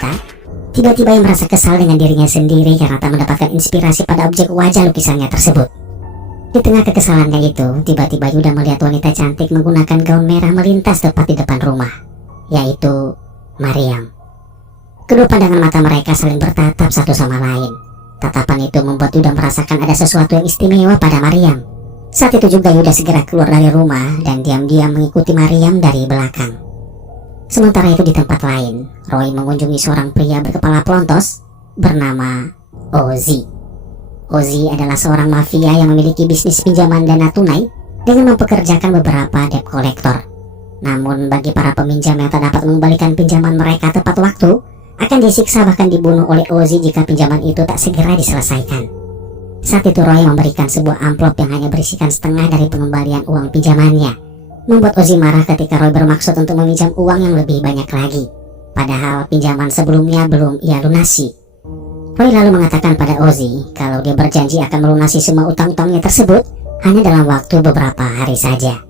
wanita, tiba-tiba ia merasa kesal dengan dirinya sendiri karena tak mendapatkan inspirasi pada objek wajah lukisannya tersebut. Di tengah kekesalannya itu, tiba-tiba Yuda melihat wanita cantik menggunakan gaun merah melintas tepat di depan rumah, yaitu Maryam. Kedua pandangan mata mereka saling bertatap satu sama lain. Tatapan itu membuat Yuda merasakan ada sesuatu yang istimewa pada Maryam. Saat itu juga Yuda segera keluar dari rumah dan diam-diam mengikuti Maryam dari belakang. Sementara itu di tempat lain, Roy mengunjungi seorang pria berkepala pelontos bernama Ozzy. Ozzy adalah seorang mafia yang memiliki bisnis pinjaman dana tunai dengan mempekerjakan beberapa debt collector. Namun bagi para peminjam yang tak dapat mengembalikan pinjaman mereka tepat waktu, akan disiksa bahkan dibunuh oleh Ozzy jika pinjaman itu tak segera diselesaikan. Saat itu Roy memberikan sebuah amplop yang hanya berisikan setengah dari pengembalian uang pinjamannya, membuat Ozzy marah ketika Roy bermaksud untuk meminjam uang yang lebih banyak lagi, padahal pinjaman sebelumnya belum ia lunasi. Roy lalu mengatakan pada Ozzy kalau dia berjanji akan melunasi semua utang-utangnya tersebut hanya dalam waktu beberapa hari saja.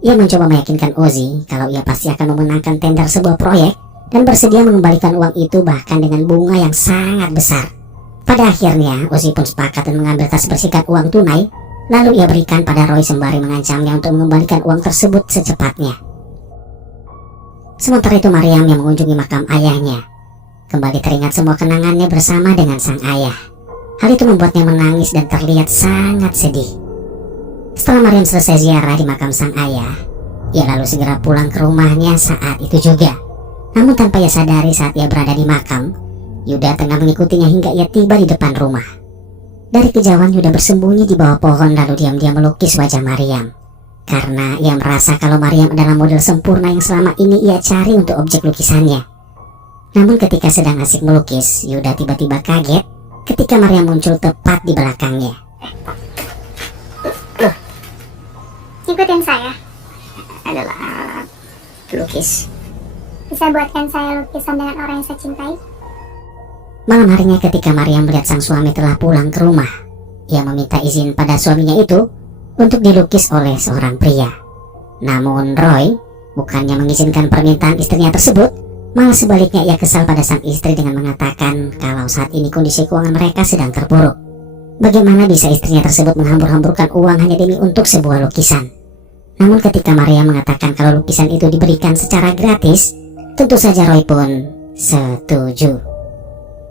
Ia mencoba meyakinkan Ozzy kalau ia pasti akan memenangkan tender sebuah proyek dan bersedia mengembalikan uang itu bahkan dengan bunga yang sangat besar. Pada akhirnya Ozzy pun sepakat dan mengambil tas berisikan uang tunai, lalu ia berikan pada Roy sembari mengancamnya untuk mengembalikan uang tersebut secepatnya. Sementara itu Maryam yang mengunjungi makam ayahnya kembali teringat semua kenangannya bersama dengan sang ayah. Hal itu membuatnya menangis dan terlihat sangat sedih. Setelah Maryam selesai ziarah di makam sang ayah, ia lalu segera pulang ke rumahnya saat itu juga. Namun tanpa ia sadari saat ia berada di makam, Yuda tengah mengikutinya hingga ia tiba di depan rumah. Dari kejauhan Yuda bersembunyi di bawah pohon lalu diam-diam melukis wajah Maryam, karena ia merasa kalau Maryam adalah model sempurna yang selama ini ia cari untuk objek lukisannya. Namun ketika sedang asik melukis, Yuda tiba-tiba kaget ketika Maryam muncul tepat di belakangnya. Ikutin saya. Adalah pelukis. Bisa buatkan saya lukisan dengan orang yang saya cintai? Malam harinya ketika Maryam melihat sang suami telah pulang ke rumah, ia meminta izin pada suaminya itu untuk dilukis oleh seorang pria. Namun Roy bukannya mengizinkan permintaan istrinya tersebut, malah sebaliknya ia kesal pada sang istri dengan mengatakan kalau saat ini kondisi keuangan mereka sedang terpuruk. Bagaimana bisa istrinya tersebut menghambur-hamburkan uang hanya demi untuk sebuah lukisan? Namun ketika Maryam mengatakan kalau lukisan itu diberikan secara gratis, tentu saja Roy pun setuju.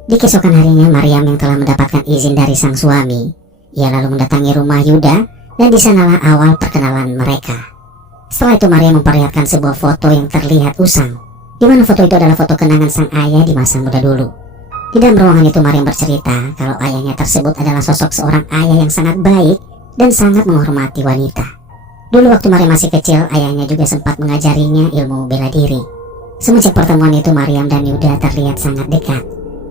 Di keesokan harinya Maryam yang telah mendapatkan izin dari sang suami, ia lalu mendatangi rumah Yuda dan di sanalah awal perkenalan mereka. Setelah itu Maryam memperlihatkan sebuah foto yang terlihat usang, di mana foto itu adalah foto kenangan sang ayah di masa muda dulu. Di dalam ruangan itu Maryam bercerita kalau ayahnya tersebut adalah sosok seorang ayah yang sangat baik dan sangat menghormati wanita. Dulu waktu Maryam masih kecil, ayahnya juga sempat mengajarinya ilmu bela diri. Semenjak pertemuan itu Maryam dan Yuda terlihat sangat dekat.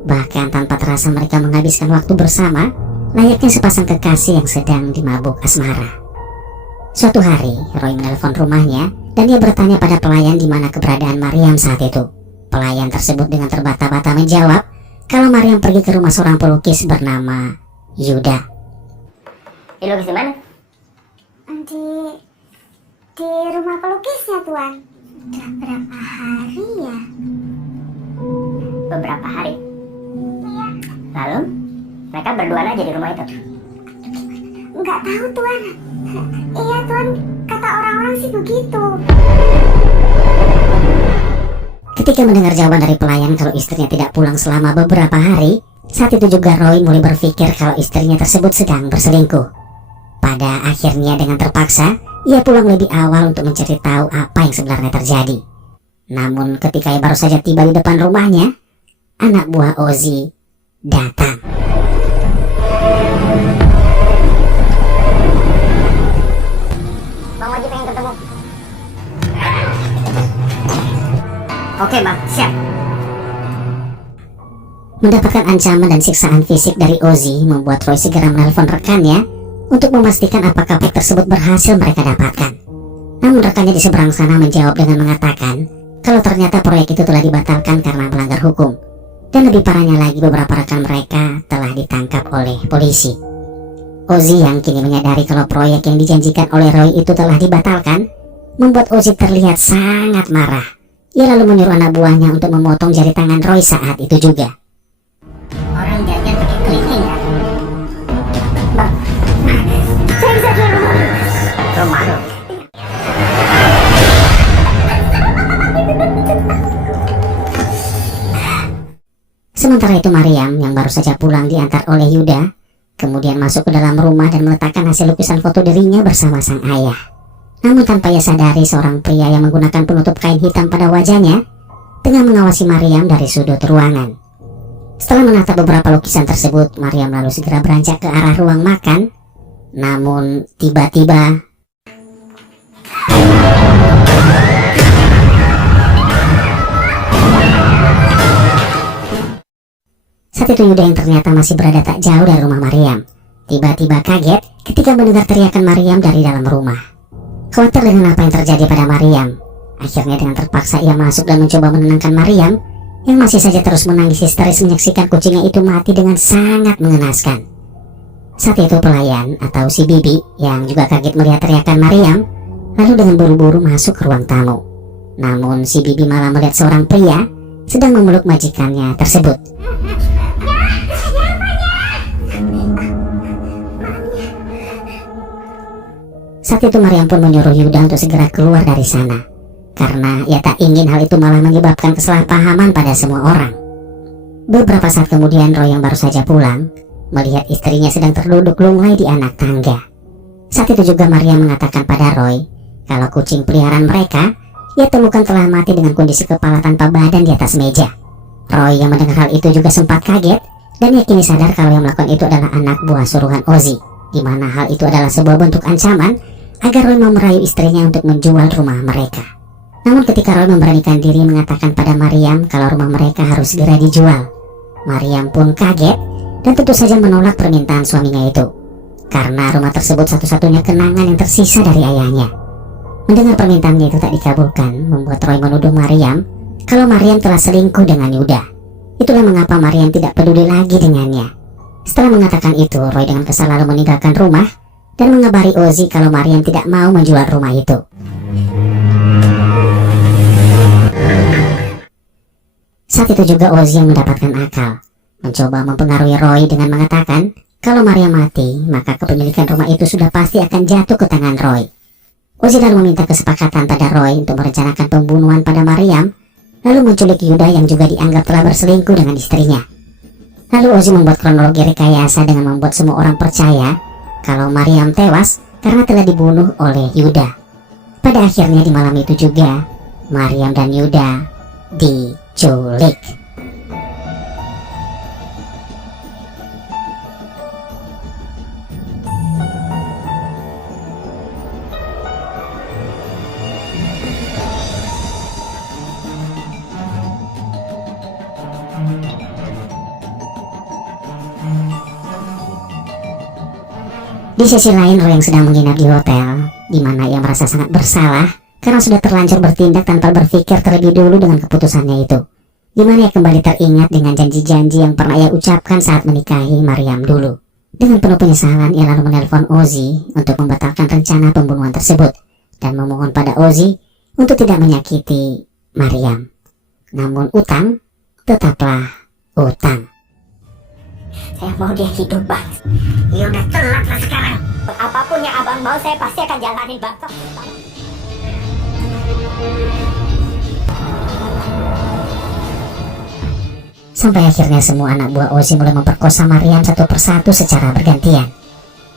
Bahkan tanpa terasa mereka menghabiskan waktu bersama, layaknya sepasang kekasih yang sedang dimabuk asmara. Suatu hari Roy menelpon rumahnya dan dia bertanya pada pelayan di mana keberadaan Maryam saat itu. Pelayan tersebut dengan terbata-bata menjawab kalau Maryam pergi ke rumah seorang pelukis bernama Yuda. Dilukis di mana? Di rumah pelukisnya, Tuan. Sudah berapa hari ya? Beberapa hari. Iya. Lalu mereka berdua aja di rumah itu. Nggak tahu, Tuan. Iya, Tuan. Kata orang-orang sih begitu. Ketika mendengar jawaban dari pelayan kalau istrinya tidak pulang selama beberapa hari, saat itu juga Roy mulai berpikir kalau istrinya tersebut sedang berselingkuh. Pada akhirnya dengan terpaksa, ia pulang lebih awal untuk mencari tahu apa yang sebenarnya terjadi. Namun ketika ia baru saja tiba di depan rumahnya, anak buah Ozzy datang. Bang Wajib pengen ketemu. Oke bang, siap. Mendapatkan ancaman dan siksaan fisik dari Ozzy membuat Roy segera menelpon rekannya untuk memastikan apakah proyek tersebut berhasil mereka dapatkan. Namun rekannya di seberang sana menjawab dengan mengatakan kalau ternyata proyek itu telah dibatalkan karena melanggar hukum. Dan lebih parahnya lagi, beberapa rekan mereka telah ditangkap oleh polisi. Ozzy yang kini menyadari kalau proyek yang dijanjikan oleh Roy itu telah dibatalkan, membuat Ozzy terlihat sangat marah. Ia lalu menyuruh anak buahnya untuk memotong jari tangan Roy saat itu juga. Orang jajan pakai keliling ya. Bang, saya bisa jual rumah. Rumah lo. Sementara itu Mariam yang baru saja pulang diantar oleh Yuda, kemudian masuk ke dalam rumah dan meletakkan hasil lukisan foto dirinya bersama sang ayah. Namun tanpa ia sadari, seorang pria yang menggunakan penutup kain hitam pada wajahnya tengah mengawasi Mariam dari sudut ruangan. Setelah menatap beberapa lukisan tersebut, Mariam lalu segera beranjak ke arah ruang makan. Namun tiba-tiba saat itu Yuda yang ternyata masih berada tak jauh dari rumah Mariam tiba-tiba kaget ketika mendengar teriakan Mariam dari dalam rumah. Khawatir dengan apa yang terjadi pada Mariam, akhirnya dengan terpaksa ia masuk dan mencoba menenangkan Mariam yang masih saja terus menangis histeris menyaksikan kucingnya itu mati dengan sangat mengenaskan. Saat itu pelayan atau si Bibi yang juga kaget melihat teriakan Mariam lalu dengan buru-buru masuk ke ruang tamu. Namun si Bibi malah melihat seorang pria sedang memeluk majikannya tersebut. Saat itu Mariam pun menyuruh Yuda untuk segera keluar dari sana, karena ia tak ingin hal itu malah menyebabkan kesalahpahaman pada semua orang. Beberapa saat kemudian Roy yang baru saja pulang melihat istrinya sedang terduduk lunglai di anak tangga. Saat itu juga Mariam mengatakan pada Roy kalau kucing peliharaan mereka ia temukan telah mati dengan kondisi kepala tanpa badan di atas meja. Roy yang mendengar hal itu juga sempat kaget dan ia kini sadar kalau yang melakukan itu adalah anak buah suruhan Ozzy, di mana hal itu adalah sebuah bentuk ancaman agar Roy mau merayu istrinya untuk menjual rumah mereka. Namun ketika Roy memberanikan diri mengatakan pada Mariam kalau rumah mereka harus segera dijual, Mariam pun kaget dan tentu saja menolak permintaan suaminya itu, karena rumah tersebut satu-satunya kenangan yang tersisa dari ayahnya. Mendengar permintaannya itu tak dikabulkan, membuat Roy menuduh Mariam kalau Mariam telah selingkuh dengan Yuda. Itulah mengapa Mariam tidak peduli lagi dengannya. Setelah mengatakan itu, Roy dengan kesal lalu meninggalkan rumah dan mengabari Ozzy kalau Mariam tidak mau menjual rumah itu. Saat itu juga Ozzy yang mendapatkan akal, mencoba mempengaruhi Roy dengan mengatakan kalau Mariam mati, maka kepemilikan rumah itu sudah pasti akan jatuh ke tangan Roy. Ozzy lalu meminta kesepakatan pada Roy untuk merencanakan pembunuhan pada Mariam, lalu menculik Yuda yang juga dianggap telah berselingkuh dengan istrinya. Lalu Ozzy membuat kronologi rekayasa dengan membuat semua orang percaya kalau Mariam tewas karena telah dibunuh oleh Yuda. Pada akhirnya di malam itu juga Mariam dan Yuda diculik. Di sisi lain, Roy yang sedang menginap di hotel, di mana ia merasa sangat bersalah karena sudah terlanjur bertindak tanpa berpikir terlebih dulu dengan keputusannya itu, di mana ia kembali teringat dengan janji-janji yang pernah ia ucapkan saat menikahi Mariam dulu. Dengan penuh penyesalan, ia lalu menelpon Ozzy untuk membatalkan rencana pembunuhan tersebut dan memohon pada Ozzy untuk tidak menyakiti Mariam. Namun utang tetaplah utang. Saya mau dia hidup, Bang. Ya udah telat lah sekarang. Apapun yang abang mau, saya pasti akan jalanin, Bang. Sampai akhirnya semua anak buah Ozzy mulai memperkosa Mariam satu persatu secara bergantian.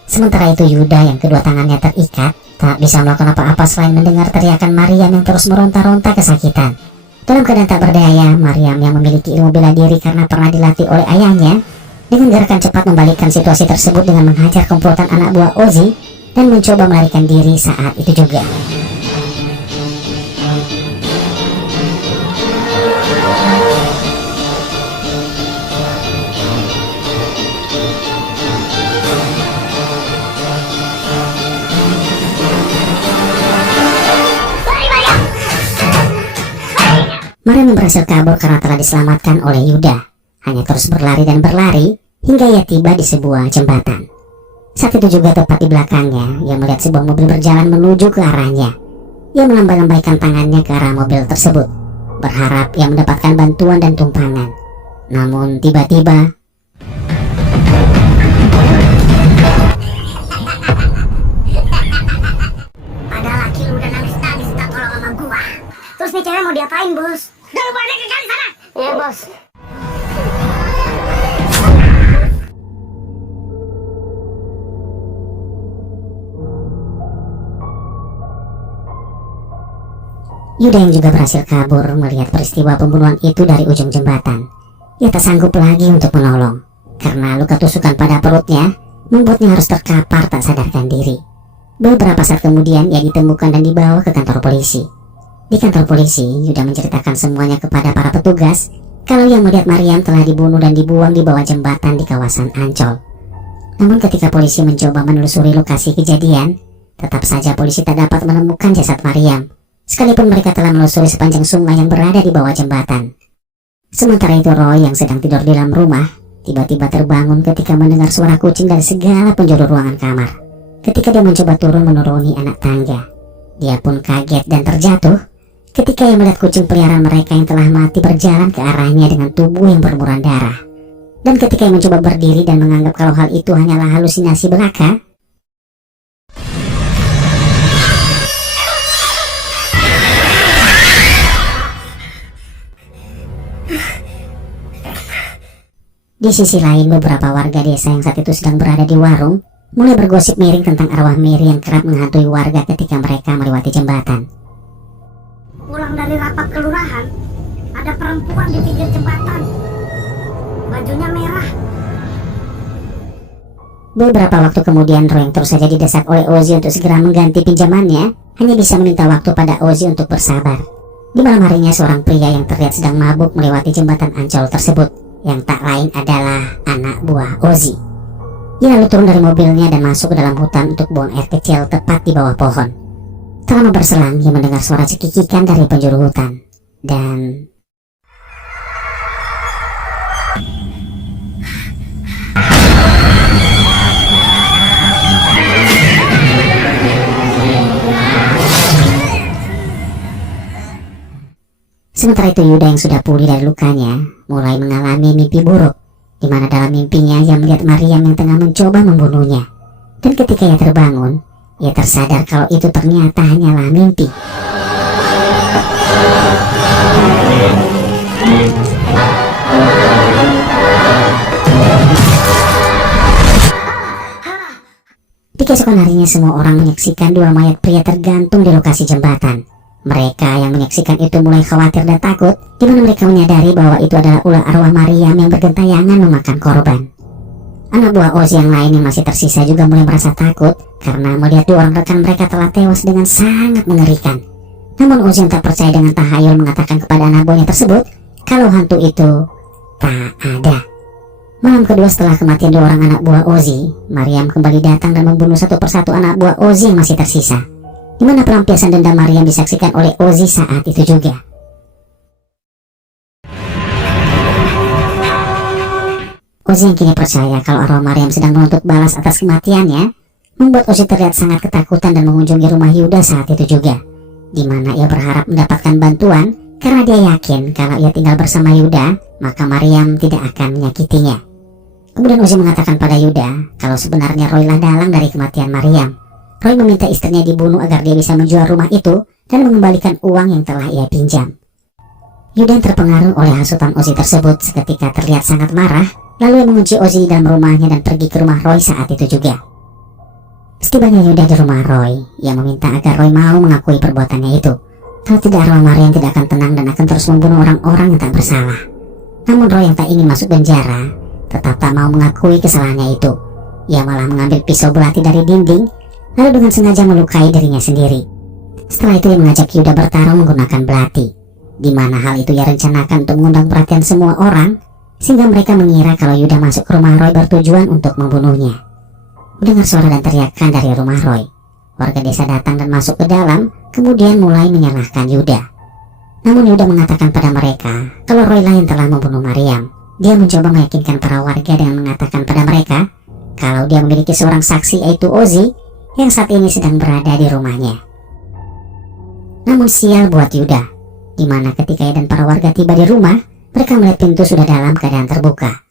Sementara itu Yuda yang kedua tangannya terikat tak bisa melakukan apa-apa selain mendengar teriakan Mariam yang terus meronta-ronta kesakitan. Dalam keadaan tak berdaya, Mariam yang memiliki ilmu bela diri karena pernah dilatih oleh ayahnya, dengan gerakan cepat membalikkan situasi tersebut dengan menghajar komplotan anak buah Ozzy dan mencoba melarikan diri saat itu juga. Mariam berhasil kabur karena telah diselamatkan oleh Yuda. Hanya terus berlari dan berlari hingga ia tiba di sebuah jembatan. Saat itu juga tepat di belakangnya, ia melihat sebuah mobil berjalan menuju ke arahnya. Ia melambai-lambaikan tangannya ke arah mobil tersebut. berharap ia mendapatkan bantuan dan tumpangan. Namun tiba-tiba Ada laki lu udah nangis-nangis minta tolong sama gua. Terus nih cewek mau diapain, Bos? Udah lu balik ke kali sana. Iya, Bos. Yuda yang juga berhasil kabur melihat peristiwa pembunuhan itu dari ujung jembatan. Ia tak sanggup lagi untuk menolong, karena luka tusukan pada perutnya membuatnya harus terkapar tak sadarkan diri. Beberapa saat kemudian ia ditemukan dan dibawa ke kantor polisi. Di kantor polisi, Yuda menceritakan semuanya kepada para petugas kalau yang melihat Maryam telah dibunuh dan dibuang di bawah jembatan di kawasan Ancol. Namun ketika polisi mencoba menelusuri lokasi kejadian, tetap saja polisi tak dapat menemukan jasad Maryam, sekalipun mereka telah menelusuri sepanjang sungai yang berada di bawah jembatan. Sementara itu Roy yang sedang tidur di dalam rumah tiba-tiba terbangun ketika mendengar suara kucing dari segala penjuru ruangan kamar. Ketika dia mencoba menuruni anak tangga, dia pun kaget dan terjatuh ketika ia melihat kucing peliharaan mereka yang telah mati berjalan ke arahnya dengan tubuh yang bermuran darah. Dan ketika ia mencoba berdiri dan menganggap kalau hal itu hanyalah halusinasi belaka, di sisi lain, beberapa warga desa yang saat itu sedang berada di warung mulai bergosip miring tentang arwah Mary yang kerap menghantui warga ketika mereka melewati jembatan. Pulang dari rapat kelurahan, ada perempuan di pinggir jembatan. Bajunya merah. Beberapa waktu kemudian, Roy yang terus saja didesak oleh Ozzy untuk segera mengganti pinjamannya hanya bisa meminta waktu pada Ozzy untuk bersabar. Di malam harinya, seorang pria yang terlihat sedang mabuk melewati jembatan Ancol tersebut, yang tak lain adalah anak buah Ozzy. Ia lalu turun dari mobilnya dan masuk ke dalam hutan untuk buang air kecil tepat di bawah pohon. Tak lama berselang, ia mendengar suara cekikikan dari penjuru hutan. Dan sementara itu Yuda yang sudah pulih dari lukanya mulai mengalami mimpi buruk, di mana dalam mimpinya ia melihat Maryam yang tengah mencoba membunuhnya. Dan ketika ia terbangun, ia tersadar kalau itu ternyata hanyalah mimpi. Di keesokan harinya, semua orang menyaksikan dua mayat pria tergantung di lokasi jembatan. Mereka yang menyaksikan itu mulai khawatir dan takut, di mana mereka menyadari bahwa itu adalah ulah arwah Maryam yang bergentayangan memakan korban. Anak buah Ozzy yang lain yang masih tersisa juga mulai merasa takut karena melihat dua orang rekan mereka telah tewas dengan sangat mengerikan. Namun Ozzy yang tak percaya dengan tahayul mengatakan kepada anak buahnya tersebut kalau hantu itu tak ada. Malam kedua setelah kematian dua orang anak buah Ozzy, Maryam kembali datang dan membunuh satu persatu anak buah Ozzy yang masih tersisa, di mana pelampiasan dendam Maryam disaksikan oleh Ozzy saat itu juga. Ozzy yang kini percaya kalau arwah Maryam sedang menuntut balas atas kematiannya, membuat Ozzy terlihat sangat ketakutan dan mengunjungi rumah Yuda saat itu juga, di mana ia berharap mendapatkan bantuan karena dia yakin kalau ia tinggal bersama Yuda, maka Maryam tidak akan menyakitinya. Kemudian Ozzy mengatakan pada Yuda kalau sebenarnya Roy lah dalang dari kematian Maryam. Roy meminta istrinya dibunuh agar dia bisa menjual rumah itu dan mengembalikan uang yang telah ia pinjam. Yuda terpengaruh oleh hasutan Ozzy tersebut seketika terlihat sangat marah, lalu ia mengunci Ozzy di dalam rumahnya dan pergi ke rumah Roy saat itu juga. Setibanya Yuda di rumah Roy, ia meminta agar Roy mau mengakui perbuatannya itu. Kalau tidak, arwah Maryam tidak akan tenang dan akan terus membunuh orang-orang yang tak bersalah. Namun Roy yang tak ingin masuk penjara tetap tak mau mengakui kesalahannya itu. Ia malah mengambil pisau belati dari dinding, lalu dengan sengaja melukai dirinya sendiri. Setelah itu ia mengajak Yuda bertarung menggunakan belati, di mana hal itu ia rencanakan untuk mengundang perhatian semua orang, sehingga mereka mengira kalau Yuda masuk ke rumah Roy bertujuan untuk membunuhnya. Mendengar suara dan teriakan dari rumah Roy, warga desa datang dan masuk ke dalam, kemudian mulai menyalahkan Yuda. Namun Yuda mengatakan pada mereka kalau Roy lah yang telah membunuh Maryam. Dia mencoba meyakinkan para warga dengan mengatakan pada mereka kalau dia memiliki seorang saksi, yaitu Ozzy, yang saat ini sedang berada di rumahnya. Namun sial buat Yuda, di mana ketika ia dan para warga tiba di rumah, mereka melihat pintu sudah dalam keadaan terbuka.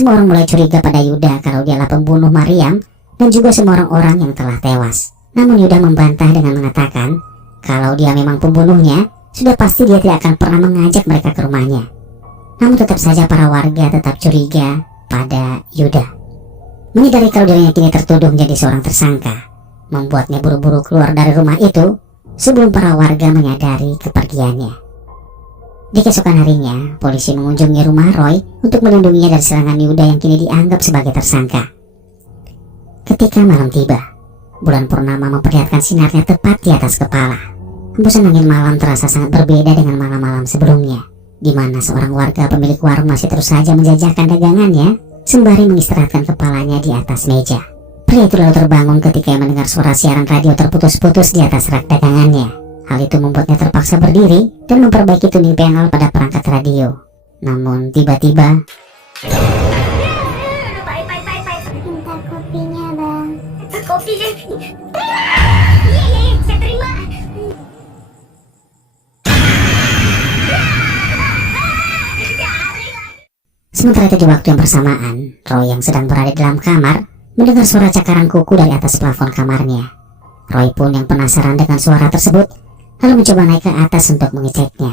Semua orang mulai curiga pada Yuda kalau dialah pembunuh Maryam dan juga semua orang-orang yang telah tewas. Namun Yuda membantah dengan mengatakan kalau dia memang pembunuhnya, sudah pasti dia tidak akan pernah mengajak mereka ke rumahnya. Namun tetap saja para warga tetap curiga pada Yuda. Menyadari kalau dirinya kini tertuduh menjadi seorang tersangka, membuatnya buru-buru keluar dari rumah itu sebelum para warga menyadari kepergiannya. Di keesokan harinya, polisi mengunjungi rumah Roy untuk melindunginya dari serangan Yuda yang kini dianggap sebagai tersangka. Ketika malam tiba, bulan purnama memperlihatkan sinarnya tepat di atas kepala. Hembusan angin malam terasa sangat berbeda dengan malam-malam sebelumnya, di mana seorang warga pemilik warung masih terus saja menjajakan dagangannya sembari mengistirahatkan kepalanya di atas meja. Pria itu lalu terbangun ketika ia mendengar suara siaran radio terputus-putus di atas rak dagangannya. Hal itu membuatnya terpaksa berdiri dan memperbaiki tuning panel pada perangkat radio. Namun tiba-tiba, Minta kopinya, Bang. Kopi deh. Iya, saya terima. sementara itu di waktu yang bersamaan, Roy yang sedang berada di dalam kamar mendengar suara cakaran kuku dari atas plafon kamarnya. Roy pun yang penasaran dengan suara tersebut, lalu mencoba naik ke atas untuk mengeceknya.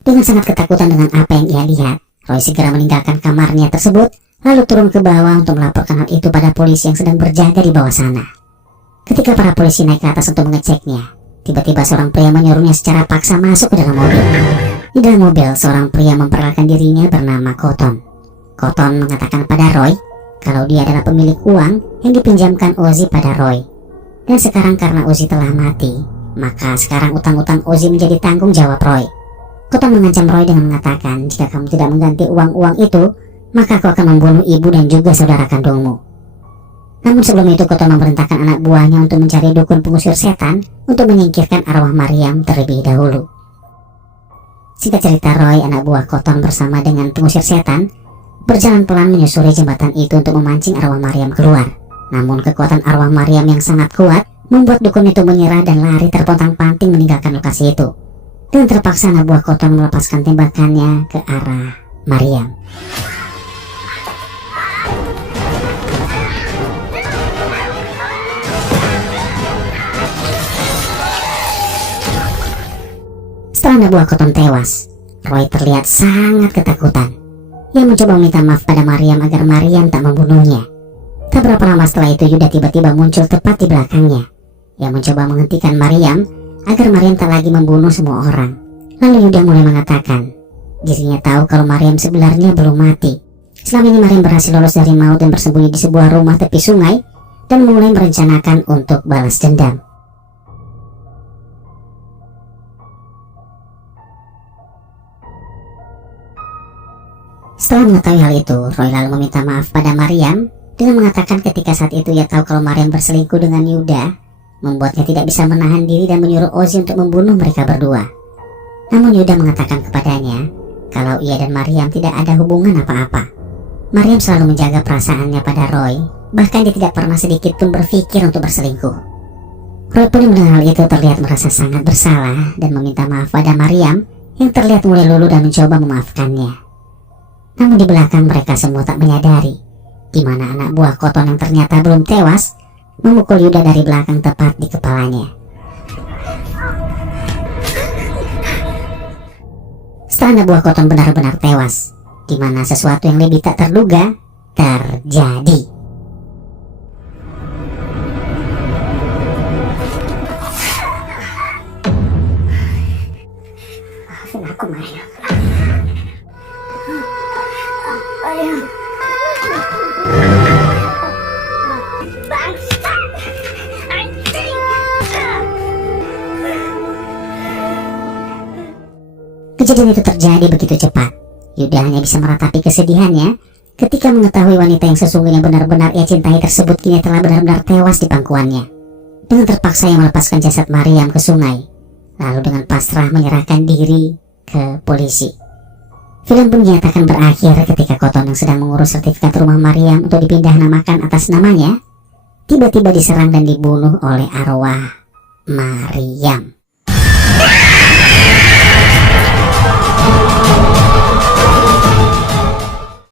Dengan sangat ketakutan dengan apa yang ia lihat, Roy segera meninggalkan kamarnya tersebut, lalu turun ke bawah untuk melaporkan hal itu pada polisi yang sedang berjaga di bawah sana. Ketika para polisi naik ke atas untuk mengeceknya, tiba-tiba seorang pria menyuruhnya secara paksa masuk ke dalam mobil. Di dalam mobil, seorang pria memperkenalkan dirinya bernama Cotton. Cotton mengatakan pada Roy kalau dia adalah pemilik uang yang dipinjamkan Ozzy pada Roy. Dan sekarang karena Ozzy telah mati, maka sekarang utang-utang Ozzy menjadi tanggung jawab Roy. Cotton mengancam Roy dengan mengatakan jika kamu tidak mengganti uang-uang itu, maka aku akan membunuh ibu dan juga saudara kandungmu. Namun sebelum itu Cotton memerintahkan anak buahnya untuk mencari dukun pengusir setan untuk menyingkirkan arwah Maryam terlebih dahulu. Singkat cerita, Roy, anak buah Cotton bersama dengan pengusir setan, berjalan pelan menyusuri jembatan itu untuk memancing arwah Maryam keluar. Namun kekuatan arwah Maryam yang sangat kuat membuat dukun itu menyerah dan lari terpontang-panting meninggalkan lokasi itu. Dan terpaksa anak buah Cotton melepaskan tembakannya ke arah Maryam. Setelah anak buah Cotton tewas, Roy terlihat sangat ketakutan. Ia mencoba meminta maaf pada Maryam agar Maryam tak membunuhnya. Tak berapa lama setelah itu Yuda tiba-tiba muncul tepat di belakangnya. Ia mencoba menghentikan Maryam agar Maryam tak lagi membunuh semua orang. Lalu Yuda mulai mengatakan dirinya tahu kalau Maryam sebenarnya belum mati. Selama ini Maryam berhasil lolos dari maut dan bersembunyi di sebuah rumah tepi sungai dan mulai merencanakan untuk balas dendam. Setelah mengetahui hal itu, Roy lalu meminta maaf pada Maryam dengan mengatakan ketika saat itu ia tahu kalau Maryam berselingkuh dengan Yuda, membuatnya tidak bisa menahan diri dan menyuruh Ozzy untuk membunuh mereka berdua. Namun Yuda mengatakan kepadanya kalau ia dan Maryam tidak ada hubungan apa-apa. Maryam selalu menjaga perasaannya pada Roy, bahkan dia tidak pernah sedikit pun berpikir untuk berselingkuh. Roy pun mendengar hal itu terlihat merasa sangat bersalah dan meminta maaf pada Maryam yang terlihat mulai luluh dan mencoba memaafkannya. Namun di belakang mereka semua tak menyadari di mana anak buah Cotton yang ternyata belum tewas memukul Yuda dari belakang tepat di kepalanya. Setelah anak buah Cotton benar-benar tewas, di mana sesuatu yang lebih tak terduga terjadi. Maafin aku, Maryam. Kejadian itu terjadi begitu cepat. Yuda hanya bisa meratapi kesedihannya ketika mengetahui wanita yang sesungguhnya benar-benar ia cintai tersebut kini telah benar-benar tewas di pangkuannya. dengan terpaksa yang melepaskan jasad Maryam ke sungai, lalu dengan pasrah menyerahkan diri ke polisi. Film pun dinyatakan berakhir ketika Cotton yang sedang mengurus sertifikat rumah Maryam untuk dipindah namakan atas namanya, tiba-tiba diserang dan dibunuh oleh arwah Maryam.